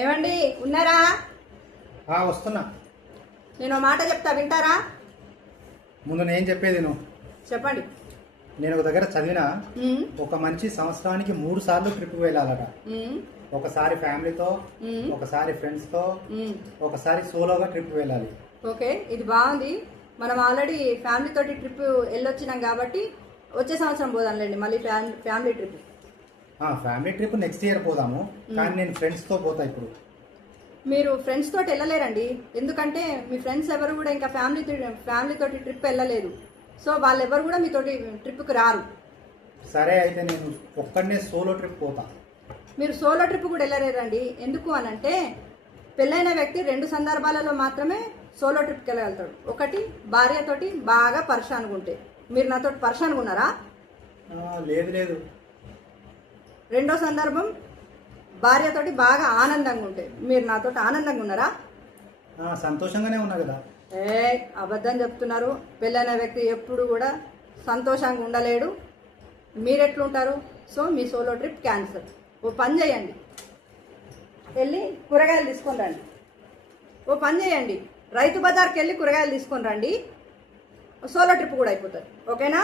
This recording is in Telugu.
ఏమండి ఉన్నారా? వస్తున్నా. నేను మాట చెప్తా, వింటారా? ముందు నేను చెప్పేది నువ్వు చెప్పండి. నేను ఒక దగ్గర చదివినా, ఒక మనిషి సంవత్సరానికి 3 సార్లు ట్రిప్ వెళ్ళాలట. ఒకసారి ఫ్యామిలీతో, ఒకసారి ఫ్రెండ్స్ తో, ఒకసారి సోలోగా ట్రిప్ వెళ్ళాలి. ఓకే, ఇది బాగుంది. మనం ఆల్రెడీ ఫ్యామిలీ తోటి ట్రిప్ వెళ్ళొచ్చినాం కాబట్టి వచ్చే సంవత్సరం పోదాంలేండి మళ్ళీ family trip. Family trip next year పోదాము, కానీ నేను ఫ్రెండ్స్ తో పోతా. ఇప్పుడు మీరు ఫ్రెండ్స్ తోటి వెళ్ళలేరండి, ఎందుకంటే మీ ఫ్రెండ్స్ ఎవరు కూడా ఇంకా ఫ్యామిలీ తోటి ట్రిప్ వెళ్ళలేదు. సో వాళ్ళెవరు కూడా మీతోటి ట్రిప్కి రారు. సరే, అయితే నేను ఒక్కడనే సోలో ట్రిప్ పోతా. మీరు సోలో ట్రిప్ కూడా వెళ్ళలేరండి. ఎందుకు అనంటే పెళ్ళైన వ్యక్తి 2 సందర్భాలలో మాత్రమే సోలో ట్రిప్కి వెళ్ళగలుగుతాడు. ఒకటి భార్యతోటి బాగా పరిశాన్గా ఉంటే. మీరు నాతోటి పరిశాన్గా ఉన్నారా? లేదు లేదు. రెండో సందర్భం భార్యతోటి బాగా ఆనందంగా ఉంటే. మీరు నాతోటి ఆనందంగా ఉన్నారా? సంతోషంగానే ఉన్నా కదా. అబద్ధం చెప్తున్నారు. పెళ్ళైన వ్యక్తి ఎప్పుడు కూడా సంతోషంగా ఉండలేడు. మీరెట్లుంటారు? సో మీ సోలో ట్రిప్ క్యాన్సిల్. ఓ పని చేయండి, వెళ్ళి కూరగాయలు తీసుకొని రండి. ఓ పని చేయండి, రైతు బజార్కి వెళ్ళి కూరగాయలు తీసుకొని రండి. సోలో ట్రిప్ కూడా అయిపోతుంది. ఓకేనా?